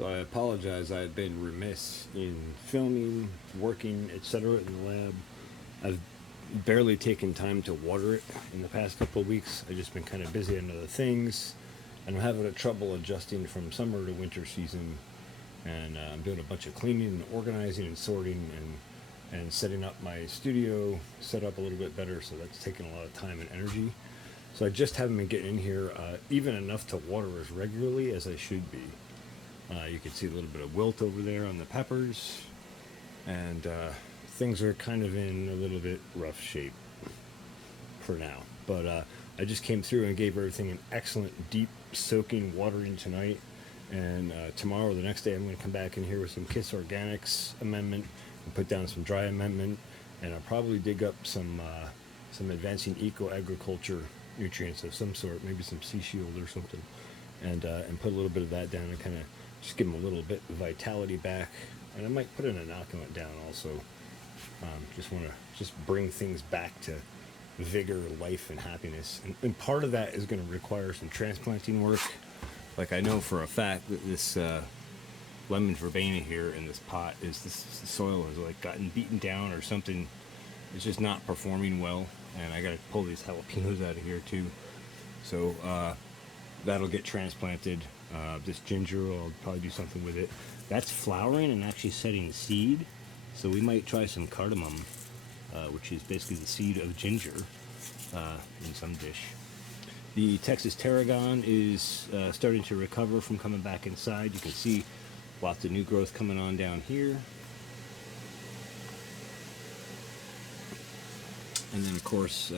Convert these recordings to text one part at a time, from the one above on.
So I apologize. I had been remiss in filming, working, etc. in the lab. I've barely taken time to water it in the past couple of weeks. I've just been kind of busy on other things, and I'm having a trouble adjusting from summer to winter season. And I'm doing a bunch of cleaning and organizing and sorting and setting up my studio set up a little bit better. So that's taking a lot of time and energy. So I just haven't been getting in here even enough to water as regularly as I should be. You can see a little bit of wilt over there on the peppers, and things are kind of in a little bit rough shape for now. But I just came through and gave everything an excellent deep soaking watering tonight. And tomorrow, the next day, I'm going to come back in here with some Kiss Organics amendment and put down some dry amendment, and I'll probably dig up some advancing eco agriculture nutrients of some sort, maybe some Sea Shield or something, and put a little bit of that down and kind of just give them a little bit of vitality back. And I might put an inoculant down also. Just want to just bring things back to vigor, life, and happiness. And part of that is going to require some transplanting work. Like I know for a fact that this lemon verbena here in this pot is this soil has like gotten beaten down or something. It's just not performing well, and I got to pull these jalapenos out of here too. So that'll get transplanted. This ginger, I'll probably do something with it. That's flowering and actually setting seed. So we might try some cardamom, which is basically the seed of ginger, in some dish. The Texas tarragon is starting to recover from coming back inside. You can see lots of new growth coming on down here. And then, of course,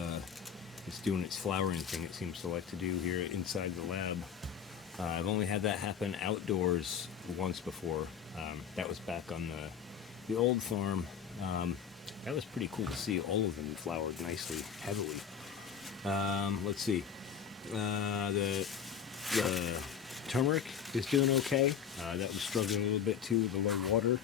it's doing its flowering thing it seems to like to do here inside the lab. I've only had that happen outdoors once before. That was back on the old farm. That was pretty cool to see all of them flowered nicely, heavily. Let's see. The turmeric is doing okay. That was struggling a little bit too with the low water.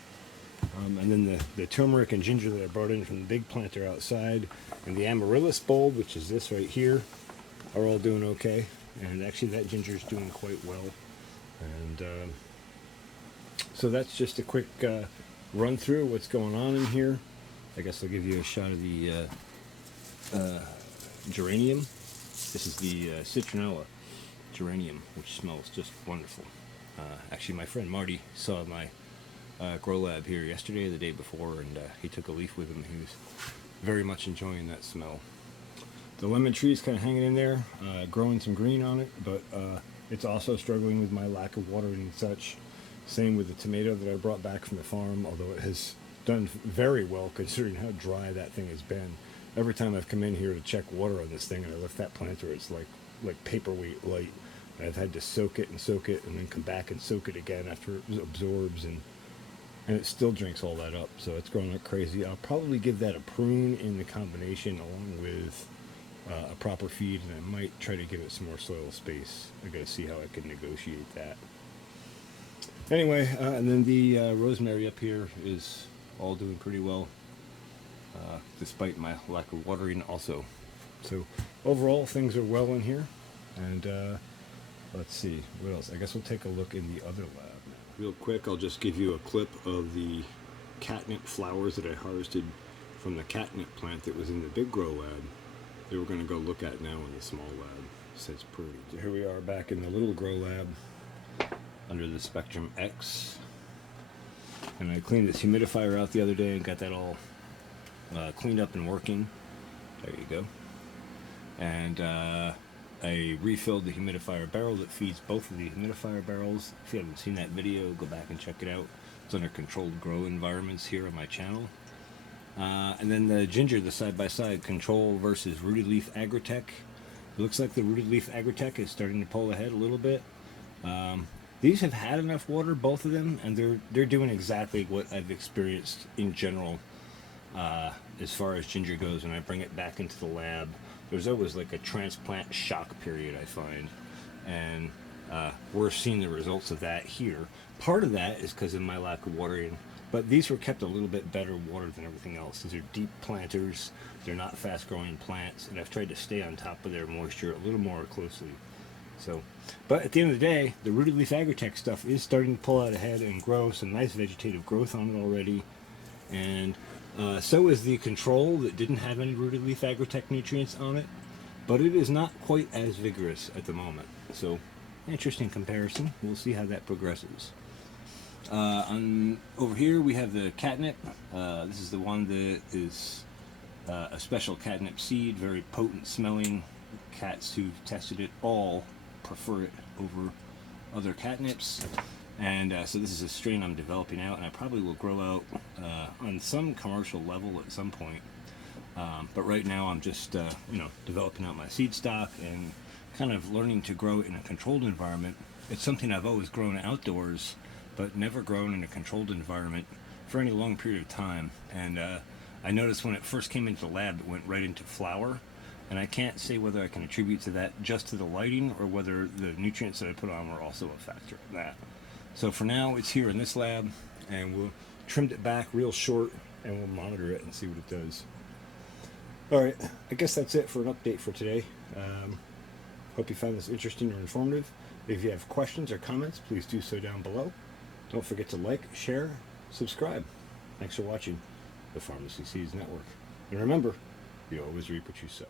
And then the turmeric and ginger that I brought in from the big planter outside, and the amaryllis bulb, which is this right here, are all doing okay. And actually that ginger is doing quite well. And so that's just a quick run through what's going on in here. I guess I'll give you a shot of the geranium. This is the citronella geranium, which smells just wonderful. Actually, my friend Marty saw my grow lab here yesterday or the day before, and he took a leaf with him. He was very much enjoying that smell. The lemon tree is kind of hanging in there, growing some green on it, but it's also struggling with my lack of watering and such. Same with the tomato that I brought back from the farm, although it has done very well considering how dry that thing has been. Every time I've come in here to check water on this thing and I lift that planter, it's like paperweight light. I've had to soak it and then come back and soak it again after it absorbs, and it still drinks all that up. So it's growing like crazy. I'll probably give that a prune in the combination along with a proper feed, and I might try to give it some more soil space. I got to see how I can negotiate that. Anyway, and then the rosemary up here is all doing pretty well, despite my lack of watering also. So overall, things are well in here. And let's see, what else? I guess we'll take a look in the other lab. Real quick, I'll just give you a clip of the catnip flowers that I harvested from the catnip plant that was in the big grow lab that we're going to go look at now in the small lab. So it's pretty. So here we are back in the little grow lab under the Spectrum X. And I cleaned this humidifier out the other day and got that all cleaned up and working. There you go. And I refilled the humidifier barrel that feeds both of the humidifier barrels. If you haven't seen that video, go back and check it out. It's under controlled grow environments here on my channel. And then the ginger, the side-by-side Control versus Rooted Leaf Agritech. It looks like the Rooted Leaf Agritech is starting to pull ahead a little bit. These have had enough water, both of them, and they're doing exactly what I've experienced in general as far as ginger goes. When I bring it back into the lab, there's always like a transplant shock period, I find, and we're seeing the results of that here. Part of that is because of my lack of watering, but these were kept a little bit better watered than everything else. These are deep planters, they're not fast growing plants, and I've tried to stay on top of their moisture a little more closely. So, but at the end of the day, the Rooted Leaf Agritech stuff is starting to pull out ahead and grow some nice vegetative growth on it already. And so is the control that didn't have any Rooted Leaf Agritech nutrients on it, but it is not quite as vigorous at the moment. So, interesting comparison. We'll see how that progresses. Over here we have the catnip. This is the one that is a special catnip seed, very potent smelling. Cats who've tested it all prefer it over other catnips. And so this is a strain I'm developing out, and I probably will grow out on some commercial level at some point. But right now I'm just developing out my seed stock and kind of learning to grow it in a controlled environment. It's something I've always grown outdoors, but never grown in a controlled environment for any long period of time. And I noticed when it first came into the lab, it went right into flower. And I can't say whether I can attribute to that just to the lighting or whether the nutrients that I put on were also a factor in that. So for now, it's here in this lab, and we'll trim it back real short, and we'll monitor it and see what it does. All right, I guess that's it for an update for today. Hope you found this interesting or informative. If you have questions or comments, please do so down below. Don't forget to like, share, subscribe. Thanks for watching the Pharmacy Seeds Network. And remember, you always reap what you sow.